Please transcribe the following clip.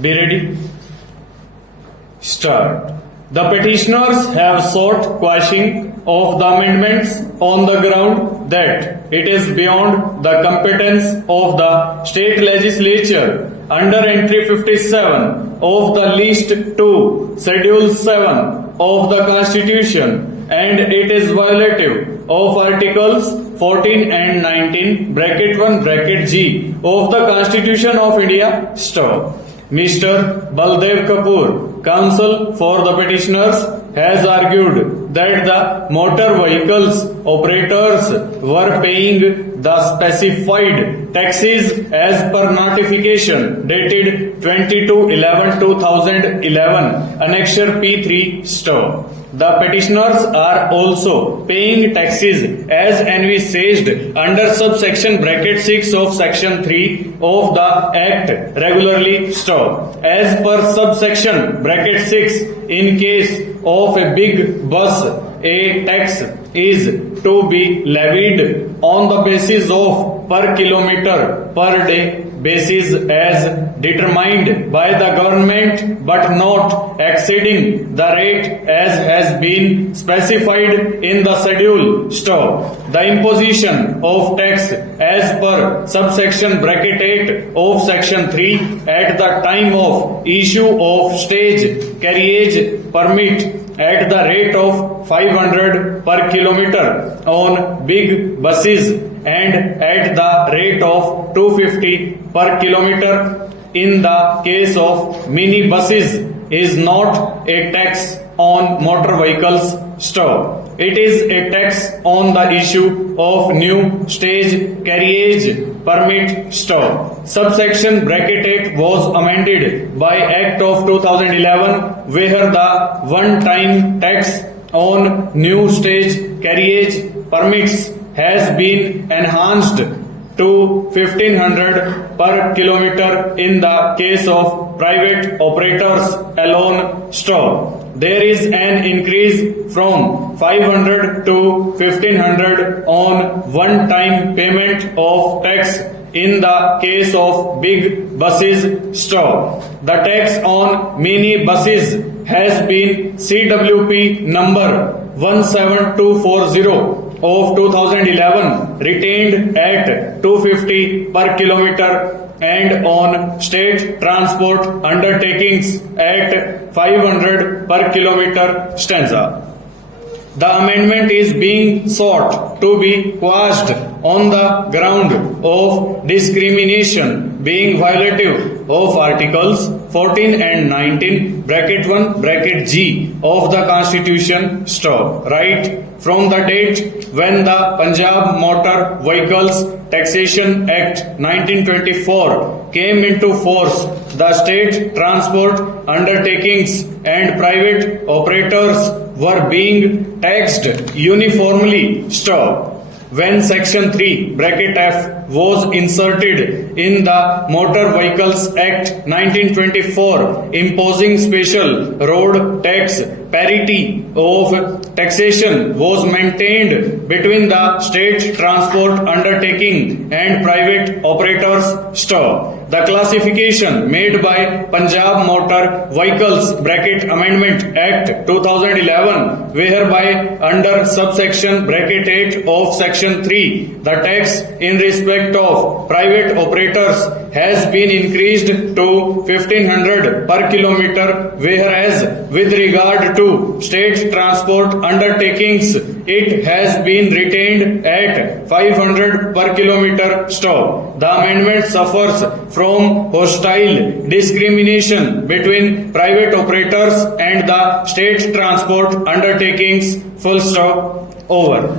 Be ready? Start. The petitioners have sought quashing of the amendments on the ground that it is beyond the competence of the state legislature under entry 57 of the list to schedule 7 of the constitution, and it is violative of articles 14 and 19 bracket 1 bracket G of the Constitution of India. Stop. Mr. Baldev Kapoor, counsel for the petitioners, has argued that the motor vehicles operators were paying the specified taxes as per notification dated 22/11/2011, Annexure P3. Stop. The petitioners are also paying taxes as envisaged under subsection bracket 6 of section 3 of the Act regularly. Stop. As per subsection bracket 6, in case of a big bus, a tax is to be levied on the basis of per kilometer per day basis as determined by the government, but not exceeding the rate as has been specified in the schedule. Stop. The imposition of tax as per subsection bracket 8 of section 3 at the time of issue of stage carriage permit at the rate of 500 per kilometer on big buses and at the rate of 250 per kilometer in the case of mini buses is not a tax on motor vehicles. Stop. It is a tax on the issue of new stage carriage permit. Stop. Subsection bracket 8 was amended by Act of 2011, where the one-time tax on new stage carriage permits has been enhanced to 1500 per kilometer in the case of private operators alone. Stop. There is an increase from 500 to 1500 on one-time payment of tax in the case of big buses. Stop. The tax on mini buses has been CWP number 17240 of 2011 retained at 250 per kilometer and on state transport undertakings at 500 per kilometer. Stanza. The amendment is being sought to be quashed on the ground of discrimination being violative of articles 14 and 19 bracket 1 bracket G of the Constitution. Stop. Right from the date when the Punjab Motor Vehicles Taxation Act 1924 came into force, the state transport undertakings and private operators were being taxed uniformly. Stop. When section 3 bracket F was inserted in the Motor Vehicles Act 1924 imposing special road tax, parity of taxation was maintained between the state transport undertaking and private operators. Stop. The classification made by Punjab Motor Vehicles bracket Amendment Act 2011, whereby under subsection bracket 8 of section 3 the tax in respect of private operators has been increased to 1500 per kilometer, whereas with regard to state transport undertakings it has been retained at 500 per kilometer. Stop. The amendment suffers from hostile discrimination between private operators and the state transport undertakings. Full stop. Over.